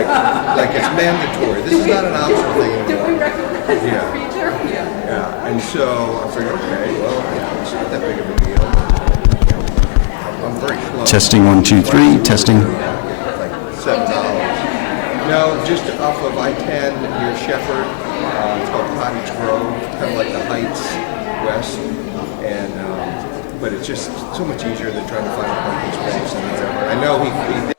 like it's mandatory. This is not an optional thing Do anymore. we recognize the Yeah. feature? Yeah, and so I figured, okay, well, it's not that big of a deal. I'm very close. Testing 1, 2, 3. Testing. Like $7. No, just off of I-10 near Shepherd. It's called Cottage Grove, kind of like the Heights West, and but it's just so much easier than trying to find a parking space and whatever. I know he did.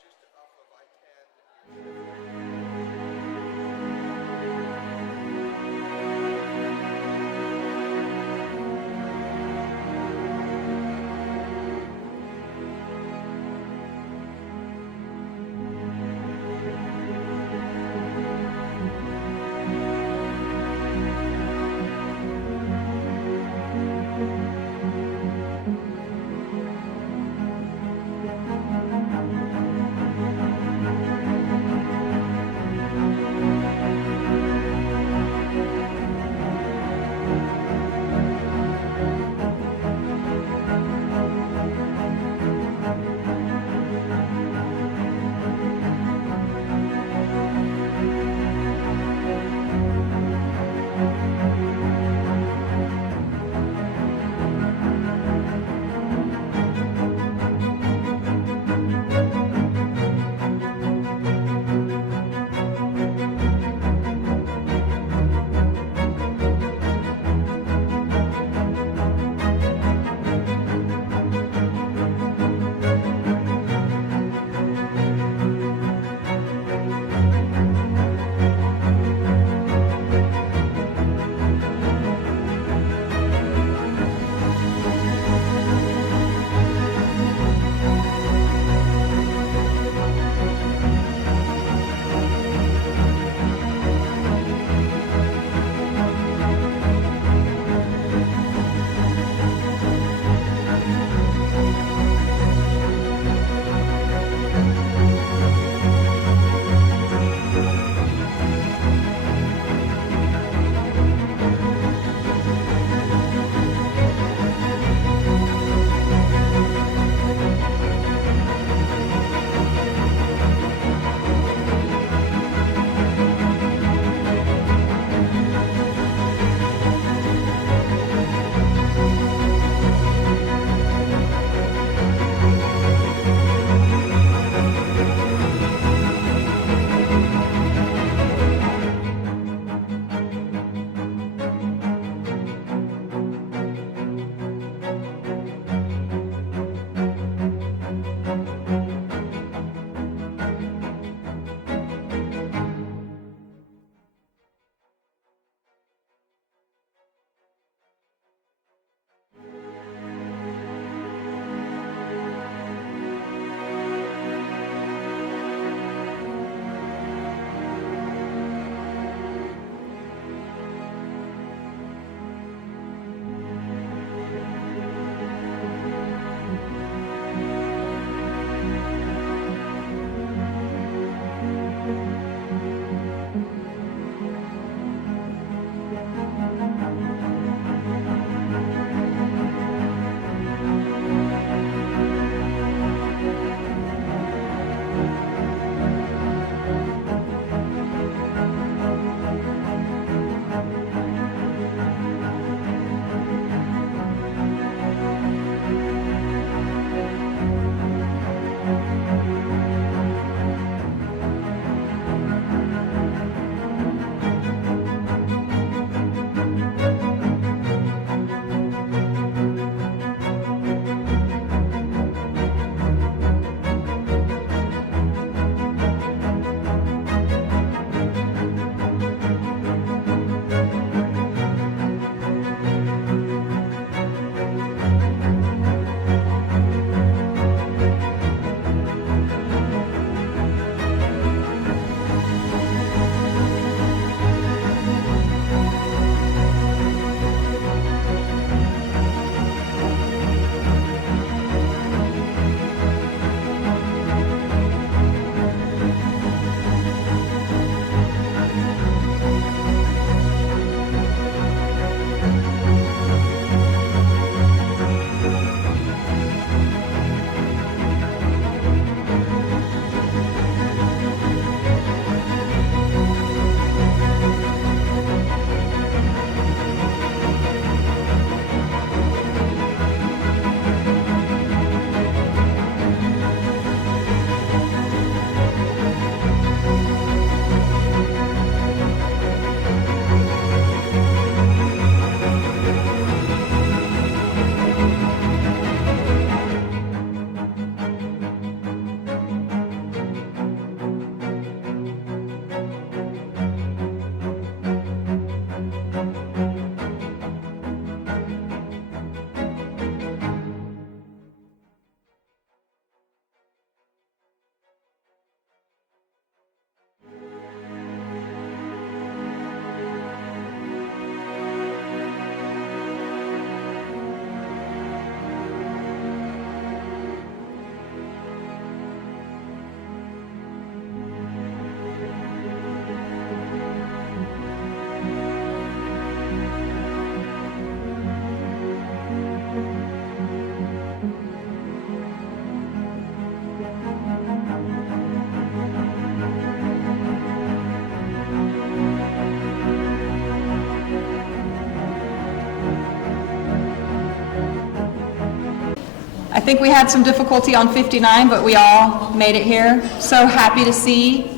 think we had some difficulty on 59, but we all made it here. So happy to see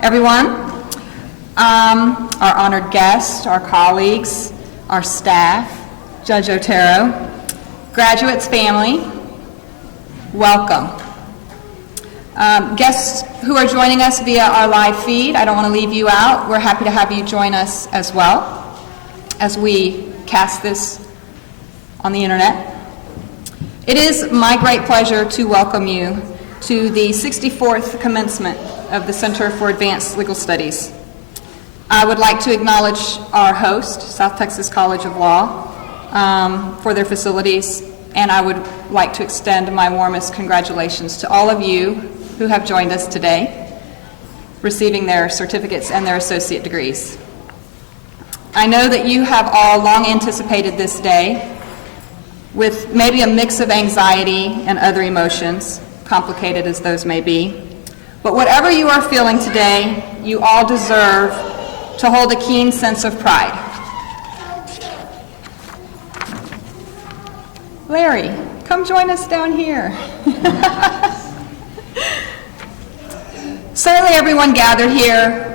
everyone. Our honored guests, our colleagues, our staff, Judge Otero, graduates, family, welcome. Guests who are joining us via our live feed, I don't want to leave you out. We're happy to have you join us as well as we cast this on the internet. It is my great pleasure to welcome you to the 64th commencement of the Center for Advanced Legal Studies. I would like to acknowledge our host, South Texas College of Law, for their facilities, and I would like to extend my warmest congratulations to all of you who have joined us today, receiving their certificates and their associate degrees. I know that you have all long anticipated this day with maybe a mix of anxiety and other emotions, complicated as those may be. But whatever you are feeling today, you all deserve to hold a keen sense of pride. Larry, come join us down here. Certainly everyone gathered here,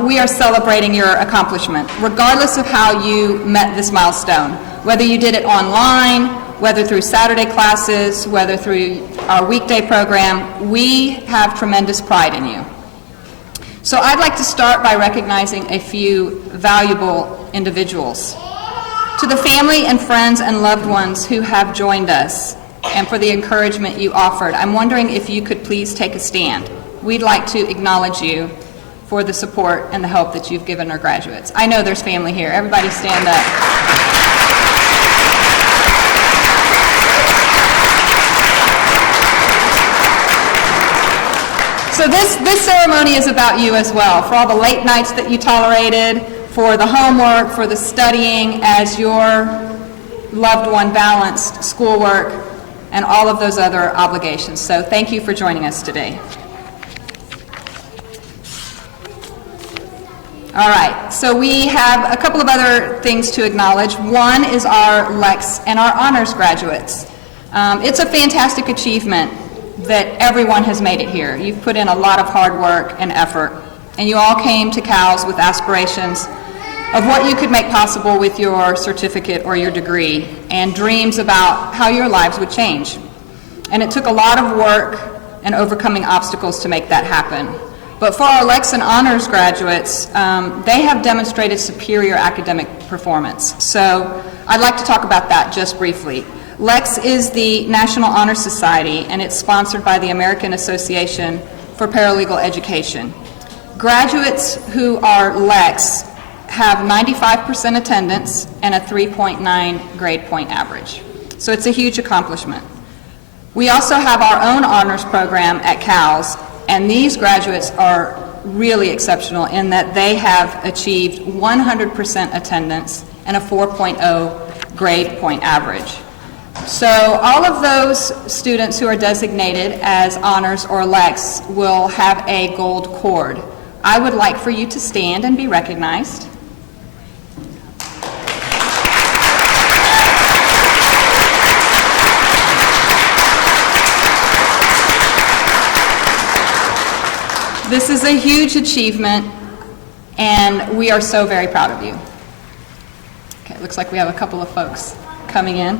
we are celebrating your accomplishment, regardless of how you met this milestone, whether you did it online, whether through Saturday classes, whether through our weekday program. We have tremendous pride in you. So I'd like to start by recognizing a few valuable individuals. To the family and friends and loved ones who have joined us and for the encouragement you offered, I'm wondering if you could please take a stand. We'd like to acknowledge you for the support and the help that you've given our graduates. I know there's family here. Everybody stand up. So this ceremony is about you as well, for all the late nights that you tolerated, for the homework, for the studying as your loved one balanced schoolwork and all of those other obligations. So thank you for joining us today. All right, so we have a couple of other things to acknowledge. One is our Lex and our honors graduates. It's a fantastic achievement that everyone has made it here. You've put in a lot of hard work and effort, and you all came to CALS with aspirations of what you could make possible with your certificate or your degree, and dreams about how your lives would change. And it took a lot of work and overcoming obstacles to make that happen. But for our Lex and honors graduates, they have demonstrated superior academic performance. So I'd like to talk about that just briefly. Lex is the National Honor Society, and it's sponsored by the American Association for Paralegal Education. Graduates who are Lex have 95% attendance and a 3.9 grade point average. So it's a huge accomplishment. We also have our own honors program at CALS, and these graduates are really exceptional in that they have achieved 100% attendance and a 4.0 grade point average. So all of those students who are designated as honors or Lex will have a gold cord. I would like for you to stand and be recognized. This is a huge achievement, and we are so very proud of you. Okay, it looks like we have a couple of folks coming in.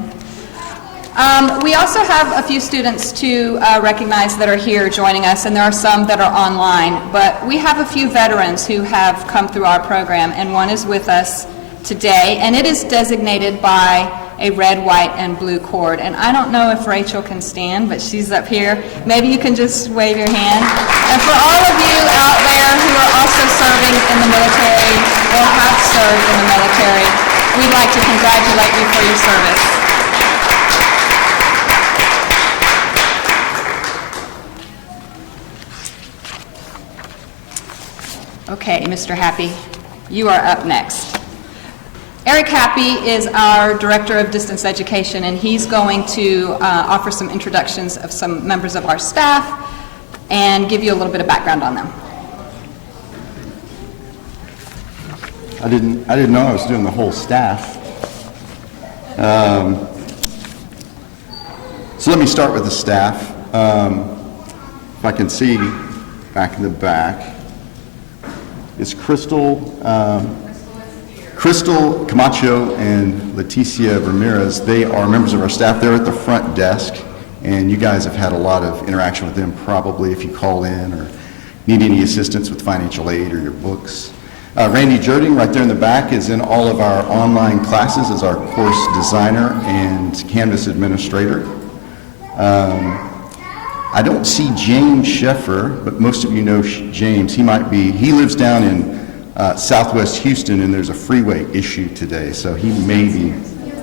We also have a few students to recognize that are here joining us, and there are some that are online, but we have a few veterans who have come through our program, and one is with us today, and it is designated by a red, white, and blue cord. And I don't know if Rachel can stand, but she's up here. Maybe you can just wave your hand. And for all of you out there who are also serving in the military or have served in the military, we'd like to congratulate you for your service. Okay, Mr. Happy, you are up next. Eric Happy is our Director of Distance Education, and he's going to offer some introductions of some members of our staff and give you a little bit of background on them. I didn't know I was doing the whole staff. So let me start with the staff. If I can see back in the back, it's Crystal Camacho and Leticia Ramirez. They are members of our staff. They're at the front desk, and you guys have had a lot of interaction with them probably if you call in or need any assistance with financial aid or your books. Randy Jerding, right there in the back, is in all of our online classes as our course designer and Canvas administrator. I don't see James Sheffer, but most of you know James. He lives down in southwest Houston, and there's a freeway issue today, so he may be,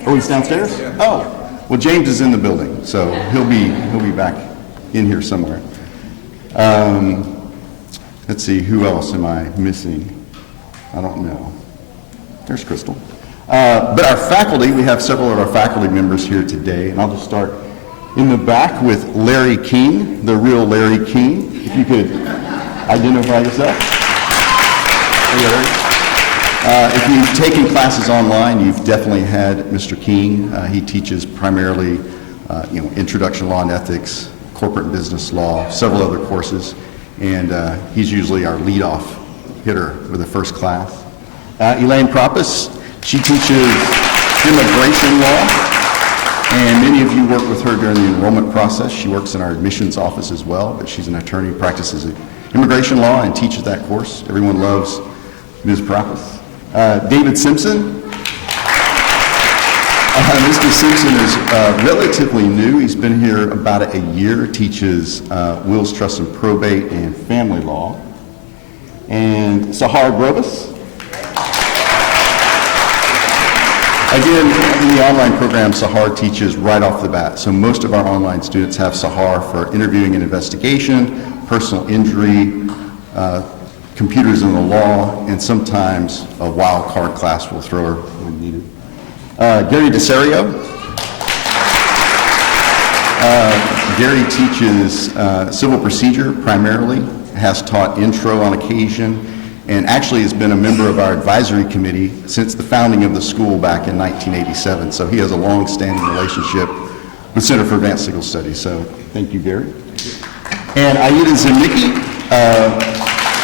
he's downstairs? Yeah. Oh, well, James is in the building, so he'll be back in here somewhere. Let's see, who else am I missing? I don't know. There's Crystal. But our faculty, we have several of our faculty members here today, and I'll just start in the back with Larry King, the real Larry King. If you could identify yourself. Hey, Larry. If you've taken classes online, you've definitely had Mr. King. He teaches primarily, introduction to law and ethics, corporate and business law, several other courses, and he's usually our leadoff hitter with the first class. Elaine Propus, she teaches immigration law, and many of you work with her during the enrollment process. She works in our admissions office as well, but she's an attorney, practices immigration law, and teaches that course. Everyone loves Ms. Propus. David Simpson. Mr. Simpson is relatively new. He's been here about a year, teaches wills, trusts, and probate and family law. And Sahar Grovis. Again, in the online program, Sahar teaches right off the bat. So most of our online students have Sahar for interviewing and investigation, personal injury, computers in the law, and sometimes a wild card class will throw her when needed. Gary DeSario. Gary teaches civil procedure primarily, has taught intro on occasion, and actually has been a member of our advisory committee since the founding of the school back in 1987. So he has a long-standing relationship with Center for Advanced Legal Studies. So thank you, Gary. And Aida Zemnicki.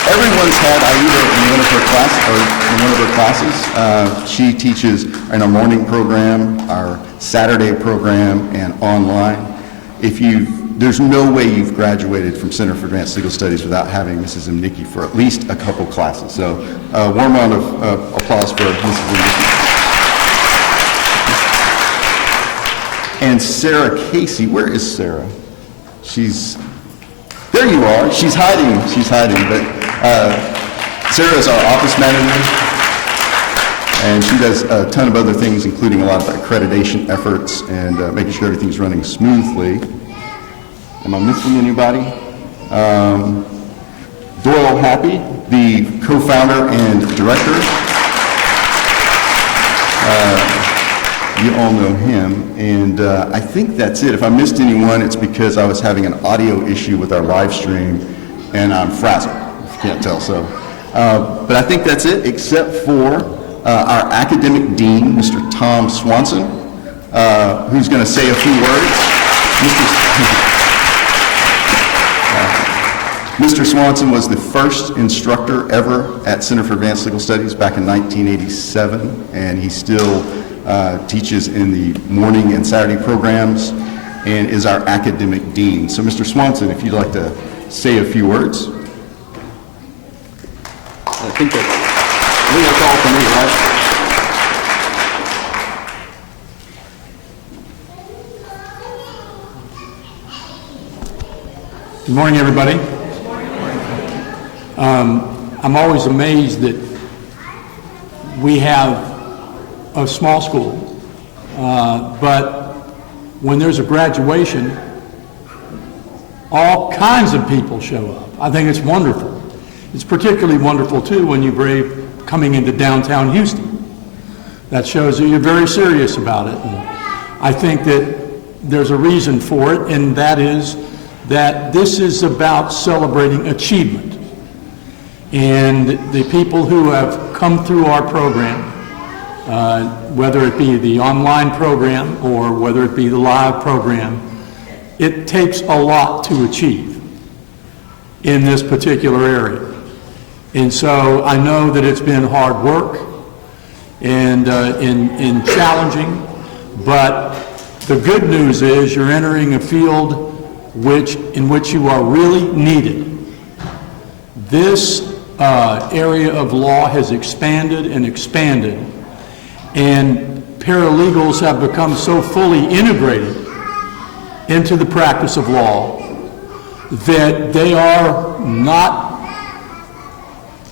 Everyone's had Aida in one of her classes. She teaches in our morning program, our Saturday program, and online. There's no way you've graduated from Center for Advanced Legal Studies without having Mrs. Zemnicki for at least a couple classes. So a warm round of applause for Mrs. Zemnicki. And Sarah Casey, where is Sarah? There you are. She's hiding, but Sarah's our office manager, and she does a ton of other things, including a lot of accreditation efforts and making sure everything's running smoothly. Am I missing anybody? Doyle Happy, the co-founder and director. You all know him, and I think that's it. If I missed anyone, it's because I was having an audio issue with our live stream, and I'm frazzled, if you can't tell. So, but I think that's it, except for our academic dean, Mr. Tom Swanson, who's going to say a few words. Mr. Swanson was the first instructor ever at Center for Advanced Legal Studies back in 1987, and he still teaches in the morning and Saturday programs and is our academic dean. So, Mr. Swanson, if you'd like to say a few words. I think that's all for me, right? Good morning, everybody. I'm always amazed that we have a small school, but when there's a graduation, all kinds of people show up. I think it's wonderful. It's particularly wonderful, too, when you brave coming into downtown Houston. That shows that you're very serious about it. And I think that there's a reason for it, and that is that this is about celebrating achievement. And the people who have come through our program, whether it be the online program or whether it be the live program, it takes a lot to achieve in this particular area. And so I know that it's been hard work and in challenging, but the good news is you're entering a field in which you are really needed. This area of law has expanded and expanded, and paralegals have become so fully integrated into the practice of law that they are not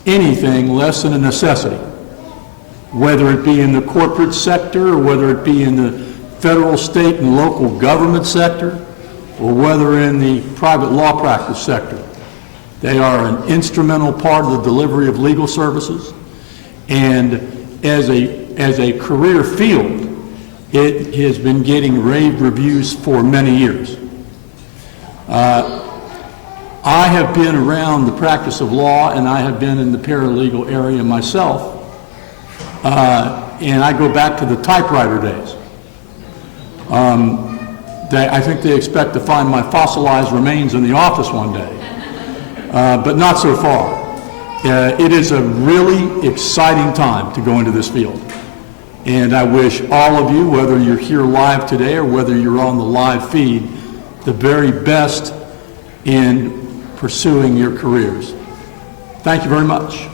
anything less than a necessity, whether it be in the corporate sector or whether it be in the federal, state, and local government sector, or whether in the private law practice sector. They are an instrumental part of the delivery of legal services, and as a career field, it has been getting rave reviews for many years. I have been around the practice of law, and I have been in the paralegal area myself, and I go back to the typewriter days. I think they expect to find my fossilized remains in the office one day, but not so far. It is a really exciting time to go into this field, and I wish all of you, whether you're here live today or whether you're on the live feed, the very best in pursuing your careers. Thank you very much.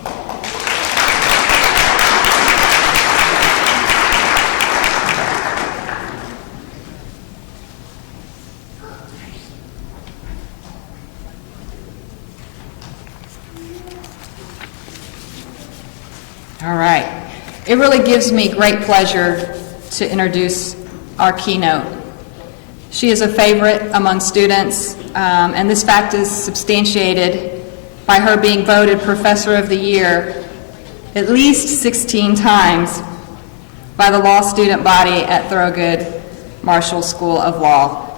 All right. It really gives me great pleasure to introduce our keynote. She is a favorite among students, and this fact is substantiated by her being voted Professor of the Year at least 16 times by the law student body at Thorogood Marshall School of Law.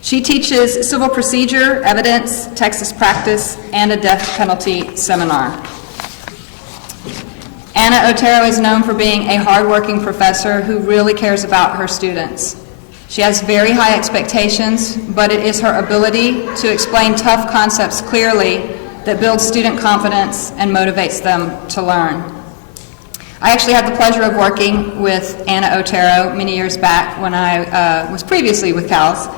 She teaches civil procedure, evidence, Texas practice, and a death penalty seminar. Anna Otero is known for being a hardworking professor who really cares about her students. She has very high expectations, but it is her ability to explain tough concepts clearly that builds student confidence and motivates them to learn. I actually had the pleasure of working with Anna Otero many years back when I was previously with CALS,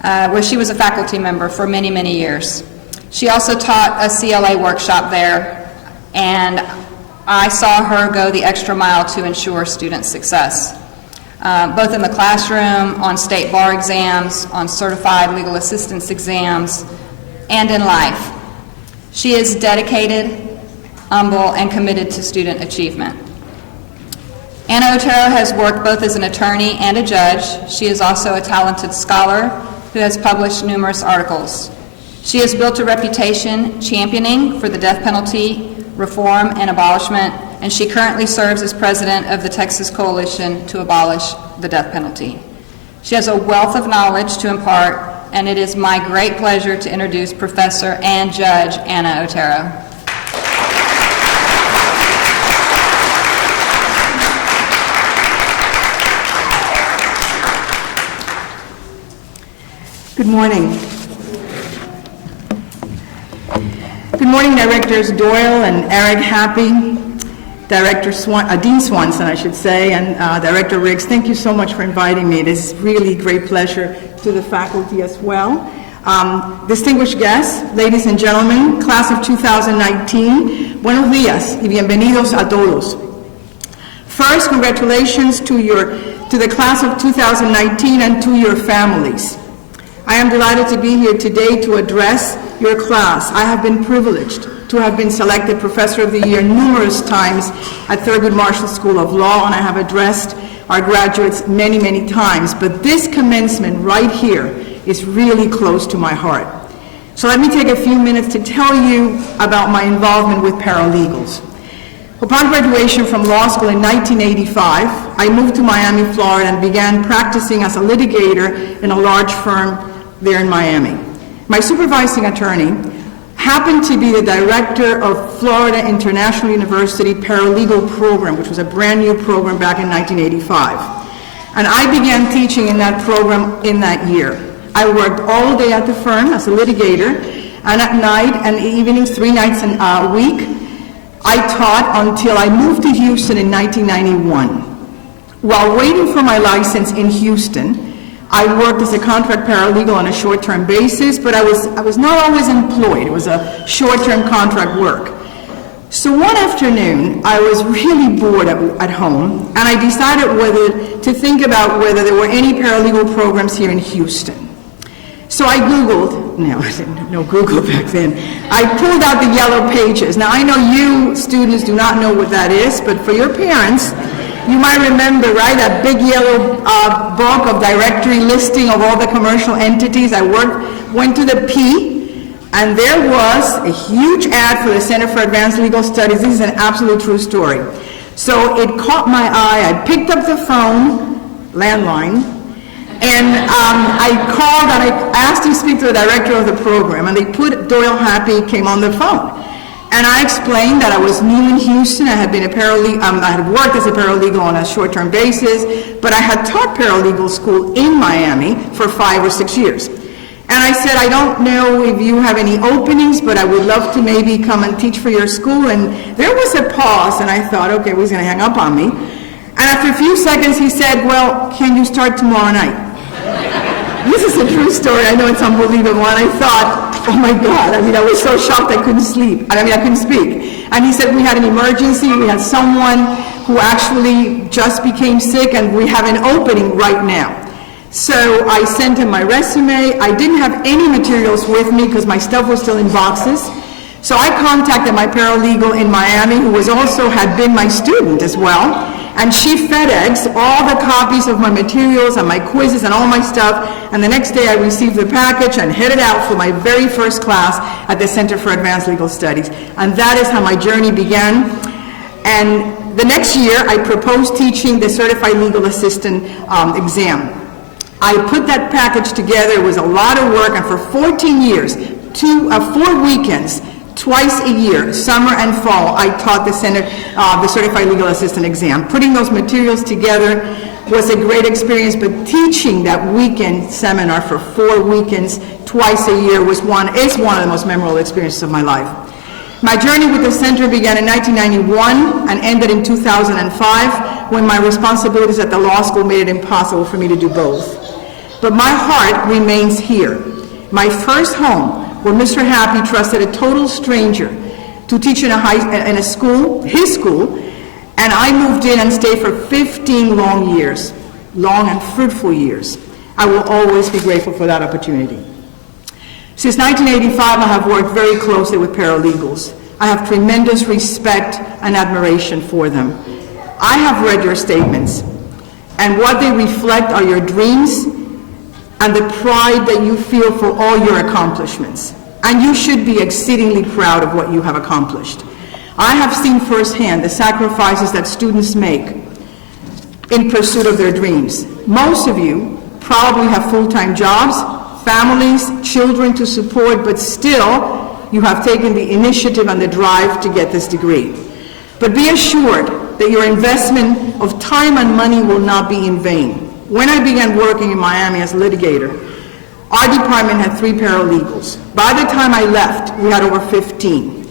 where she was a faculty member for many, many years. She also taught a CLA workshop there, and I saw her go the extra mile to ensure student success, both in the classroom, on state bar exams, on certified legal assistance exams, and in life. She is dedicated, humble, and committed to student achievement. Anna Otero has worked both as an attorney and a judge. She is also a talented scholar who has published numerous articles. She has built a reputation championing for the death penalty reform and abolishment, and she currently serves as president of the Texas Coalition to Abolish the Death Penalty. She has a wealth of knowledge to impart, and it is my great pleasure to introduce Professor and Judge Anna Otero. Good morning. Good morning, Directors Doyle and Eric Happy, Dean Swanson, I should say, and Director Riggs. Thank you so much for inviting me. It is really a great pleasure to the faculty as well. Distinguished guests, ladies and gentlemen, class of 2019, buenos días y bienvenidos a todos. First, congratulations to the class of 2019 and to your families. I am delighted to be here today to address your class. I have been privileged to have been selected Professor of the Year numerous times at Thurgood Marshall School of Law, and I have addressed our graduates many, many times. But this commencement right here is really close to my heart. So let me take a few minutes to tell you about my involvement with paralegals. Upon graduation from law school in 1985, I moved to Miami, Florida, and began practicing as a litigator in a large firm there in Miami. My supervising attorney happened to be the director of Florida International University Paralegal Program, which was a brand new program back in 1985. And I began teaching in that program in that year. I worked all day at the firm as a litigator, and at night and evenings, 3 nights a week. I taught until I moved to Houston in 1991. While waiting for my license in Houston, I worked as a contract paralegal on a short-term basis, but I was not always employed. It was a short-term contract work. So one afternoon, I was really bored at home, and I decided to think about whether there were any paralegal programs here in Houston. So I Googled, no, I didn't know Google back then. I pulled out the yellow pages. Now I know you students do not know what that is, but for your parents, you might remember, right, that big yellow book of directory listing of all the commercial entities. I went to the P, and there was a huge ad for the Center for Advanced Legal Studies. This is an absolute true story. So it caught my eye. I picked up the phone, landline, and I called and I asked to speak to the director of the program, and they put Doyle Happy came on the phone. And I explained that I was new in Houston. I had been a paralegal, I had worked as a paralegal on a short-term basis, but I had taught paralegal school in Miami for 5 or 6 years. And I said, I don't know if you have any openings, but I would love to maybe come and teach for your school. And there was a pause, and I thought, okay, he's going to hang up on me. And after a few seconds, he said, well, can you start tomorrow night? This is a true story. I know it's unbelievable. And I thought, oh my God. I mean, I was so shocked I couldn't sleep. I couldn't speak. And he said, we had an emergency. We had someone who actually just became sick, and we have an opening right now. So I sent him my resume. I didn't have any materials with me because my stuff was still in boxes. So I contacted my paralegal in Miami, who had been my student as well, and she FedExed all the copies of my materials and my quizzes and all my stuff, and the next day I received the package and headed out for my very first class at the Center for Advanced Legal Studies. And that is how my journey began. And the next year, I proposed teaching the Certified Legal Assistant exam. I put that package together. It was a lot of work, and for 14 years, 4 weekends, twice a year, summer and fall, I taught the Certified Legal Assistant exam. Putting those materials together was a great experience, but teaching that weekend seminar for 4 weekends, twice a year, is one of the most memorable experiences of my life. My journey with the center began in 1991 and ended in 2005, when my responsibilities at the law school made it impossible for me to do both. But my heart remains here. My first home, where Mr. Happy trusted a total stranger to teach in his school, and I moved in and stayed for 15 long years, long and fruitful years. I will always be grateful for that opportunity. Since 1985, I have worked very closely with paralegals. I have tremendous respect and admiration for them. I have read your statements, and what they reflect are your dreams and the pride that you feel for all your accomplishments. And you should be exceedingly proud of what you have accomplished. I have seen firsthand the sacrifices that students make in pursuit of their dreams. Most of you probably have full-time jobs, families, children to support, but still you have taken the initiative and the drive to get this degree. But be assured that your investment of time and money will not be in vain. When I began working in Miami as a litigator, our department had 3 paralegals. By the time I left, we had over 15.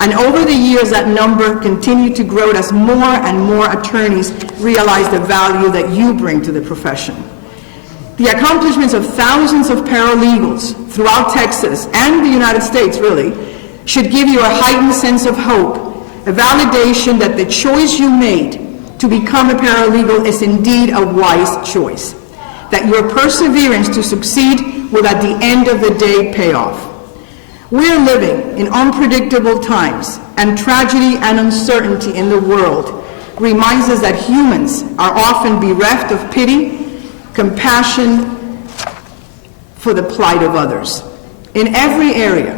And over the years, that number continued to grow as more and more attorneys realized the value that you bring to the profession. The accomplishments of thousands of paralegals throughout Texas and the United States, really, should give you a heightened sense of hope, a validation that the choice you made to become a paralegal is indeed a wise choice, that your perseverance to succeed will at the end of the day pay off. We're living in unpredictable times, and tragedy and uncertainty in the world reminds us that humans are often bereft of pity, compassion for the plight of others. In every area,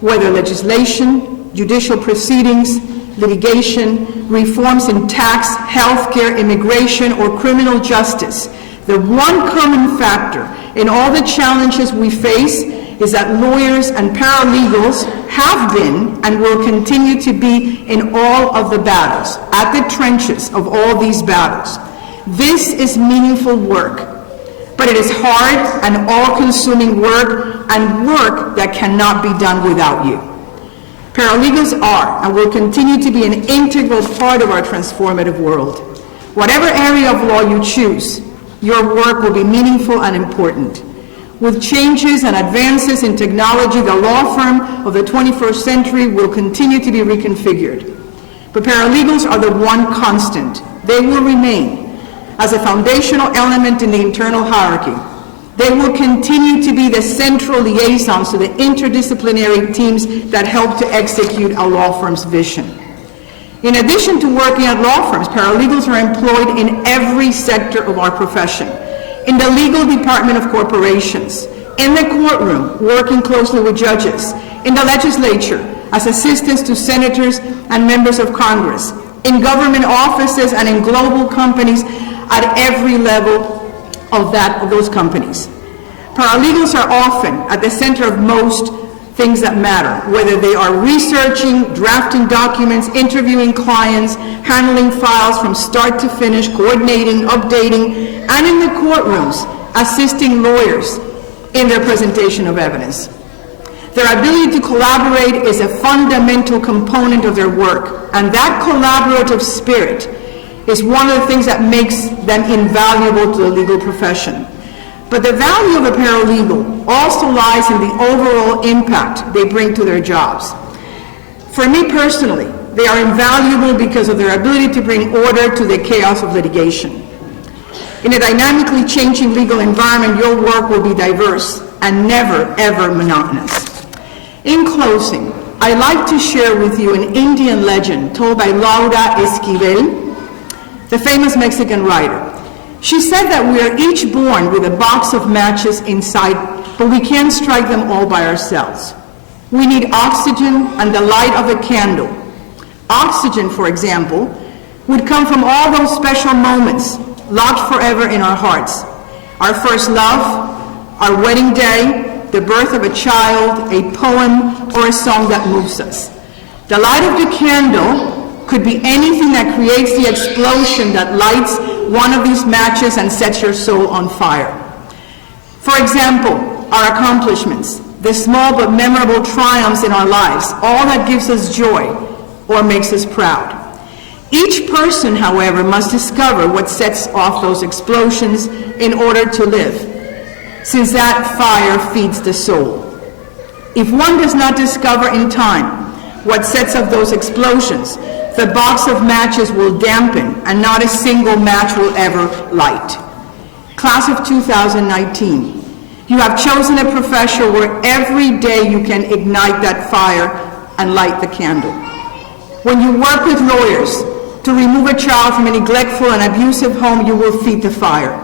whether legislation, judicial proceedings, litigation, reforms in tax, healthcare, immigration, or criminal justice, the one common factor in all the challenges we face is that lawyers and paralegals have been and will continue to be in all of the battles, at the trenches of all these battles. This is meaningful work, But it is hard and all-consuming work, and work that cannot be done without you. Paralegals are and will continue to be an integral part of our transformative world. Whatever area of law you choose, your work will be meaningful and important. With changes and advances in technology, the law firm of the 21st century will continue to be reconfigured. But paralegals are the one constant. They will remain as a foundational element in the internal hierarchy. They will continue to be the central liaisons to the interdisciplinary teams that help to execute a law firm's vision. In addition to working at law firms, paralegals are employed in every sector of our profession. In the legal department of corporations, in the courtroom, working closely with judges, in the legislature, as assistants to senators and members of Congress, in government offices and in global companies at every level of those companies. Paralegals are often at the center of most things that matter, whether they are researching, drafting documents, interviewing clients, handling files from start to finish, coordinating, updating, and in the courtrooms, assisting lawyers in their presentation of evidence. Their ability to collaborate is a fundamental component of their work, and that collaborative spirit is one of the things that makes them invaluable to the legal profession. But the value of a paralegal also lies in the overall impact they bring to their jobs. For me personally, they are invaluable because of their ability to bring order to the chaos of litigation. In a dynamically changing legal environment, your work will be diverse and never, ever monotonous. In closing, I'd like to share with you an Indian legend told by Laura Esquivel, the famous Mexican writer. She said that we are each born with a box of matches inside, but we can't strike them all by ourselves. We need oxygen and the light of a candle. Oxygen, for example, would come from all those special moments locked forever in our hearts. Our first love, our wedding day, the birth of a child, a poem, or a song that moves us. The light of the candle could be anything that creates the explosion that lights one of these matches and sets your soul on fire. For example, our accomplishments, the small but memorable triumphs in our lives, all that gives us joy or makes us proud. Each person, however, must discover what sets off those explosions in order to live, since that fire feeds the soul. If one does not discover in time what sets off those explosions, the box of matches will dampen and not a single match will ever light. Class of 2019, you have chosen a profession where every day you can ignite that fire and light the candle. When you work with lawyers to remove a child from a neglectful and abusive home, you will feed the fire.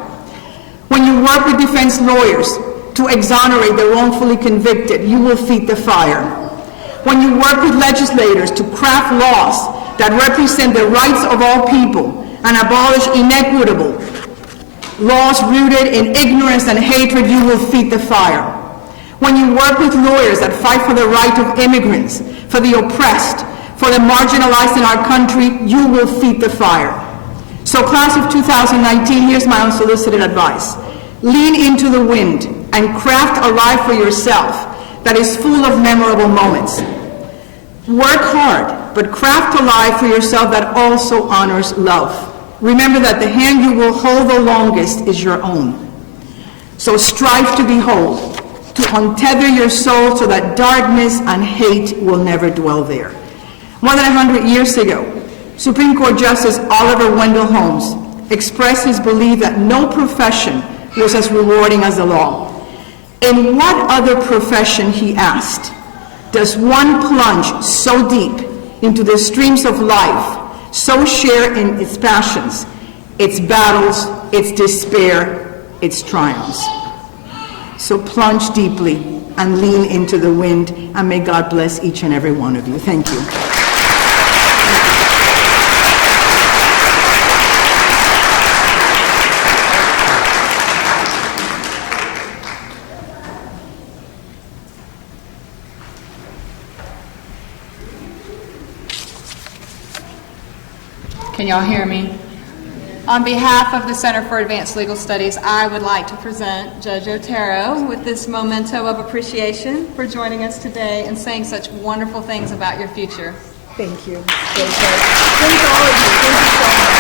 When you work with defense lawyers to exonerate the wrongfully convicted, you will feed the fire. When you work with legislators to craft laws that represent the rights of all people and abolish inequitable laws rooted in ignorance and hatred, you will feed the fire. When you work with lawyers that fight for the right of immigrants, for the oppressed, for the marginalized in our country, you will feed the fire. So class of 2019, here's my unsolicited advice. Lean into the wind and craft a life for yourself that is full of memorable moments. Work hard, but craft a life for yourself that also honors love. Remember that the hand you will hold the longest is your own. So strive to be whole, to untether your soul so that darkness and hate will never dwell there. More than 100 years ago, Supreme Court Justice Oliver Wendell Holmes expressed his belief that no profession was as rewarding as the law. In what other profession, he asked, does one plunge so deep into the streams of life, so share in its passions, its battles, its despair, its triumphs? So plunge deeply and lean into the wind, and may God bless each and every one of you. Thank you. Can y'all hear me? On behalf of the Center for Advanced Legal Studies, I would like to present Judge Otero with this memento of appreciation for joining us today and saying such wonderful things about your future. Thank you. Thank you to all of you. Thank you so much.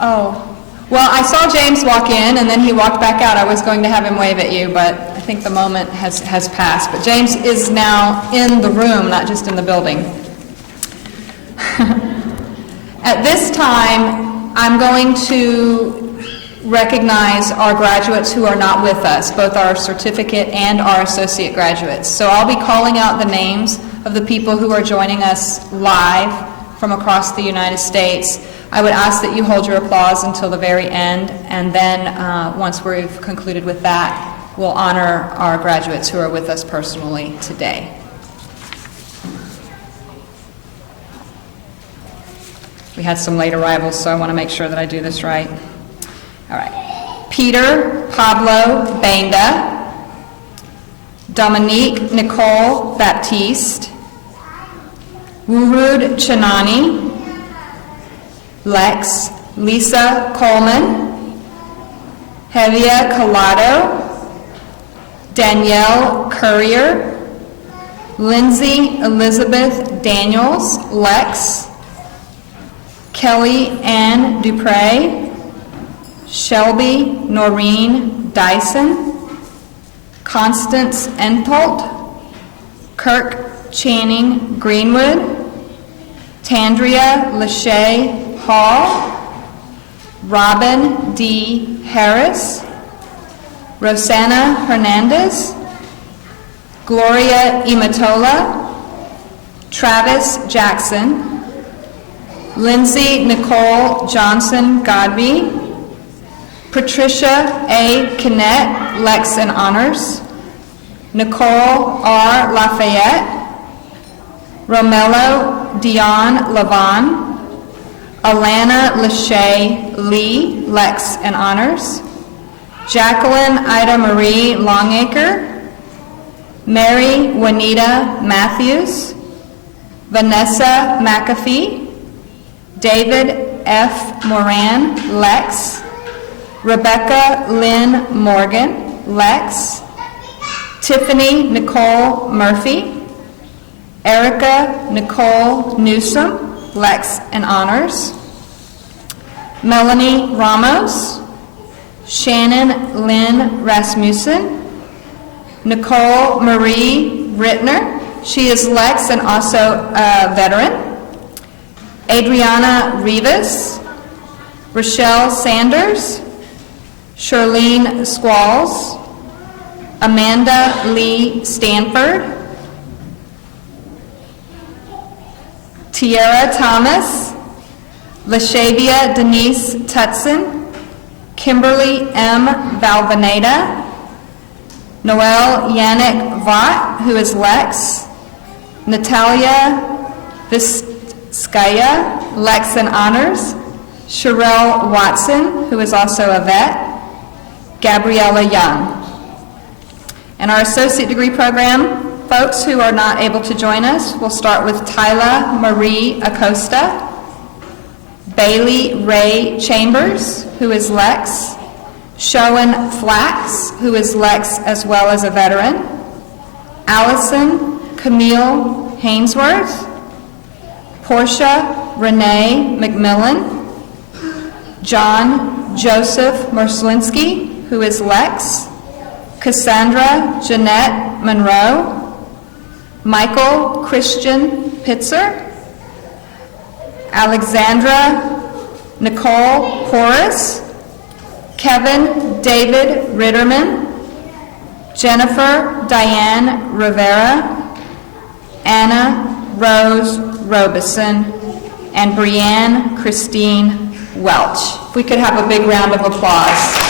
Oh, well, I saw James walk in and then he walked back out. I was going to have him wave at you, but I think the moment has passed. But James is now in the room, not just in the building. At this time, I'm going to recognize our graduates who are not with us, both our certificate and our associate graduates. So I'll be calling out the names of the people who are joining us live from across the United States. I would ask that you hold your applause until the very end, and then once we've concluded with that, we'll honor our graduates who are with us personally today. We had some late arrivals, so I want to make sure that I do this right. All right. Peter Pablo Banda, Dominique Nicole Baptiste, Wurud Chanani, Lex Lisa Coleman, Hevia Collado, Danielle Courier, Lindsay Elizabeth Daniels, Lex, Kelly Ann Dupre, Shelby Noreen Dyson, Constance Entholt, Kirk Channing Greenwood, Tandria Lachey Hall, Robin D. Harris, Rosanna Hernandez, Gloria Imatola, Travis Jackson, Lindsay Nicole Johnson Godby, Patricia A. Kinnett, Lex and Honors, Nicole R. Lafayette, Romello Dion Lavon, Alana Lachey Lee, Lex and Honors, Jacqueline Ida Marie Longacre, Mary Juanita Matthews, Vanessa McAfee, David F. Moran, Lex, Rebecca Lynn Morgan, Lex, Tiffany Nicole Murphy, Erica Nicole Newsom, Lex and Honors, Melanie Ramos, Shannon Lynn Rasmussen, Nicole Marie Rittner, she is Lex and also a veteran, Adriana Rivas, Rochelle Sanders, Charlene Squalls, Amanda Lee Stanford, Tiara Thomas, Lashavia Denise Tutson, Kimberly M. Valvaneda, Noelle Yannick Vaught, who is Lex, Natalia Vizcaya, Lex and Honors, Sherelle Watson, who is also a vet, Gabriella Young. And our associate degree program, folks who are not able to join us, we'll start with Tyla Marie Acosta, Bailey Ray Chambers, who is Lex, Showen Flax, who is Lex as well as a veteran, Allison Camille Hainsworth, Portia Renee McMillan, John Joseph Merslinsky, who is Lex, Cassandra Jeanette Monroe, Michael Christian Pitzer, Alexandra Nicole Porras, Kevin David Ritterman, Jennifer Diane Rivera, Anna Rose Robeson, and Brianne Christine Welch. If we could have a big round of applause.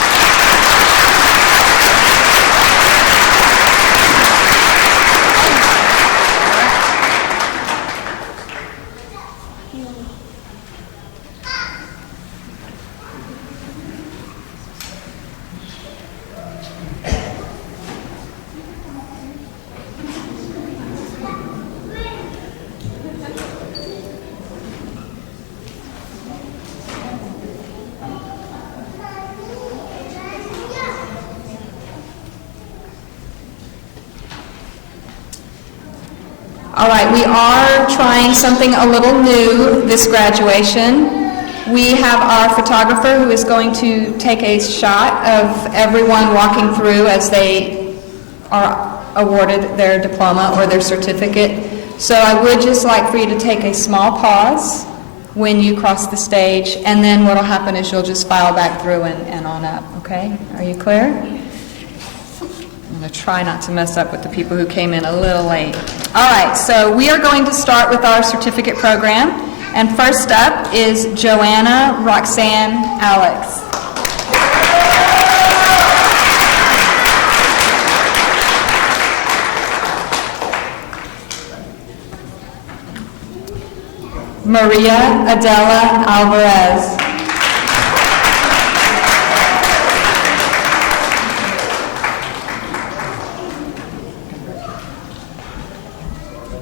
All right, we are trying something a little new this graduation. We have our photographer who is going to take a shot of everyone walking through as they are awarded their diploma or their certificate. So I would just like for you to take a small pause when you cross the stage, and then what will happen is you'll just file back through and on up, okay? Are you clear? I'm going to try not to mess up with the people who came in a little late. All right, so we are going to start with our certificate program, and first up is Joanna Roxanne Alex. Maria Adela Alvarez.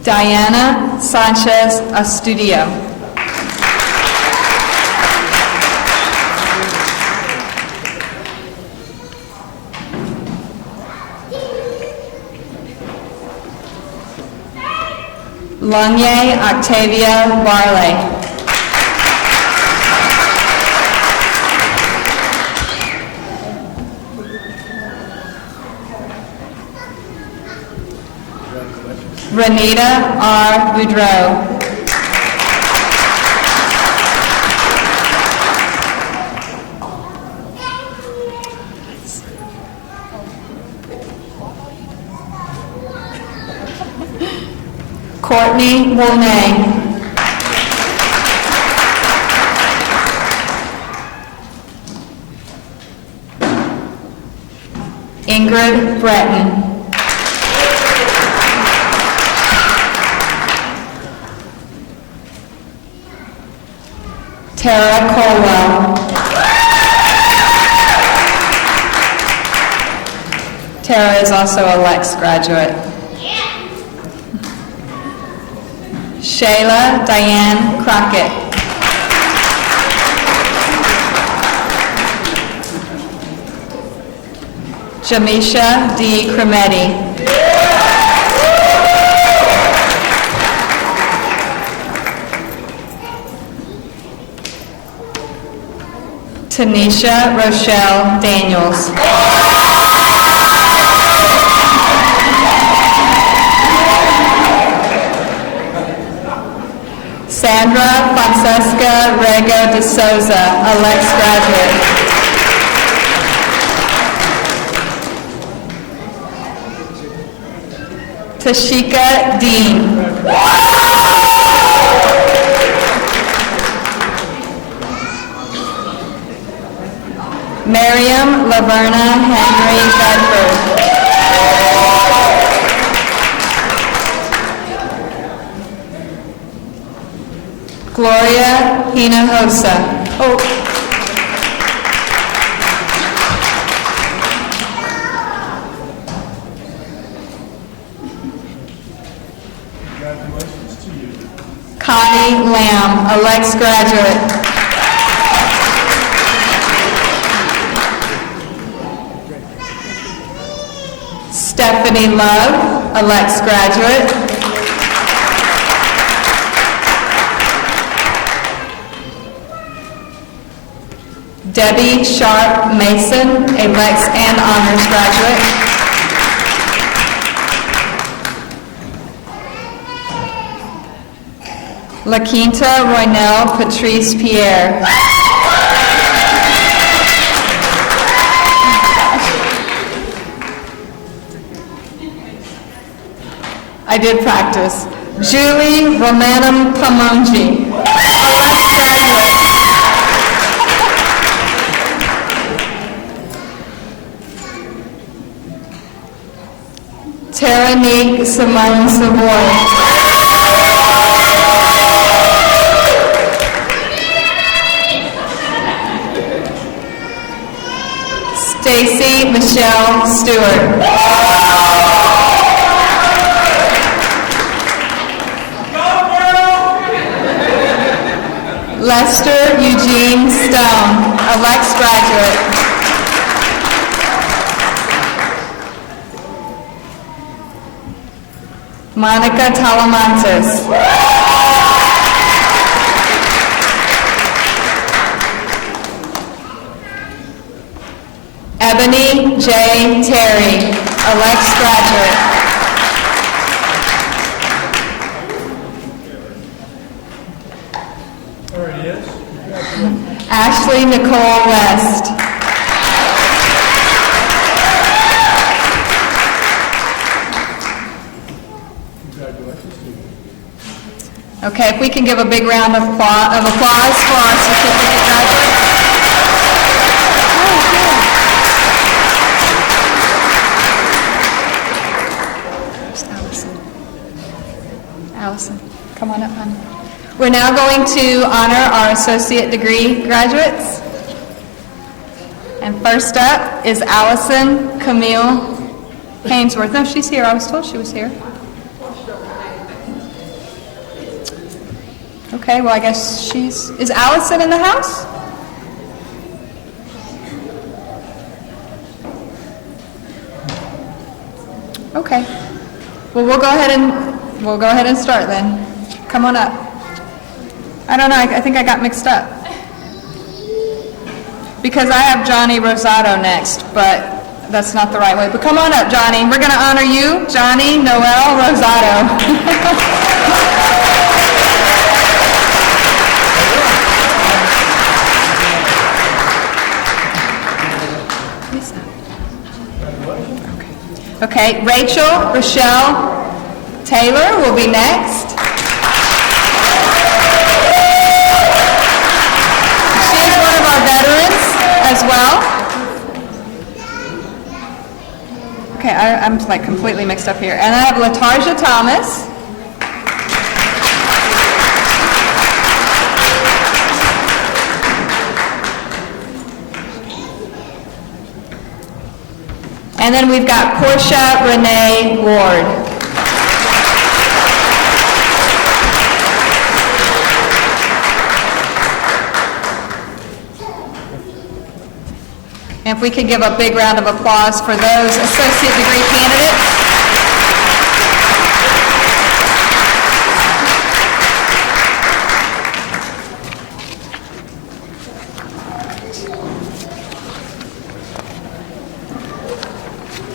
Diana Sanchez Astudio. Lonye Octavia Barley. Renita R. Boudreau. Courtney Wolnay. Ingrid Breton. Tara Colwell. Tara is also a Lex graduate. Shayla Diane Crockett. Jamisha D. Cremetti. Tanisha Rochelle Daniels. Sandra Francesca Rego de Souza, a Lex graduate. Tashika Dean. Miriam Laverna Henry Bedford. Gloria Hinojosa. Connie Lamb, a Lex graduate. Stephanie Love, a Lex graduate. Debbie Sharp Mason, a Lex and Honors graduate. La Quinta Roynell Patrice Pierre. I did practice. Julie Romanum Pamonji, a Lex graduate. Teranique Simone Savoy. Stacy Michelle Stewart. Lester Eugene Stone, a Lex graduate. Monica Talamantes. Ebony J. Terry, Alex graduate. Ashley Nicole West. Okay, if we can give a big round of applause for our certificate graduates. Allison, come on up, honey. We're now going to honor our associate degree graduates. And first up is Allison Camille Hainsworth. No, she's here. I was told she was here. Okay, well, I guess is Allison in the house? Okay. Well, we'll go ahead and start then. Come on up. I don't know, I think I got mixed up. Because I have Johnny Rosado next, but that's not the right way. But come on up, Johnny. We're going to honor you, Johnny Noel Rosado. Okay, Rachel Rochelle Taylor will be next. She is one of our veterans as well. Okay, I'm like completely mixed up here. And I have LaTarja Thomas. And then we've got Portia Renee Ward. And if we could give a big round of applause for those associate degree candidates.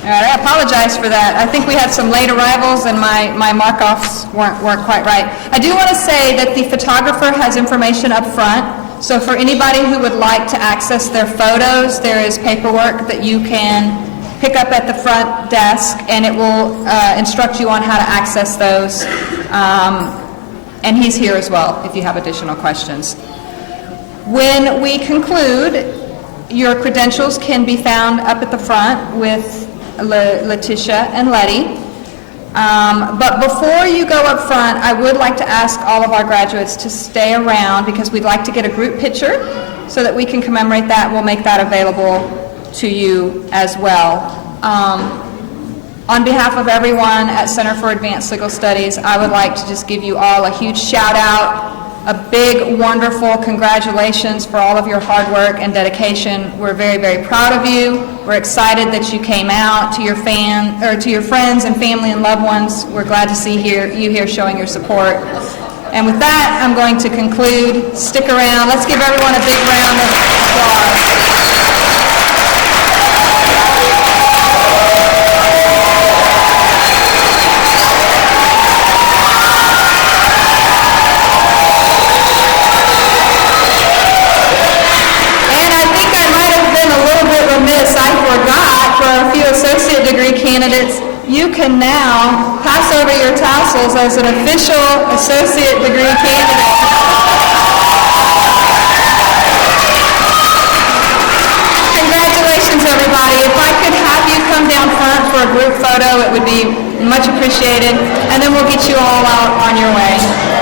All right, I apologize for that. I think we had some late arrivals and my mark-offs weren't quite right. I do want to say that the photographer has information up front. So for anybody who would like to access their photos, there is paperwork that you can pick up at the front desk, and it will instruct you on how to access those. And he's here as well if you have additional questions. When we conclude, your credentials can be found up at the front with Letitia and Letty. But before you go up front, I would like to ask all of our graduates to stay around because we'd like to get a group picture so that we can commemorate that. We'll make that available to you as well. On behalf of everyone at Center for Advanced Legal Studies, I would like to just give you all a huge shout out, a big, wonderful congratulations for all of your hard work and dedication. We're very, very proud of you. We're excited that you came out. To your friends and family and loved ones, we're glad to see you here showing your support. And with that, I'm going to conclude. Stick around. Let's give everyone a big round of applause. Associate degree candidates, you can now pass over your tassels as an official associate degree candidate. Congratulations, everybody. If I could have you come down front for a group photo, it would be much appreciated, and then we'll get you all out on your way.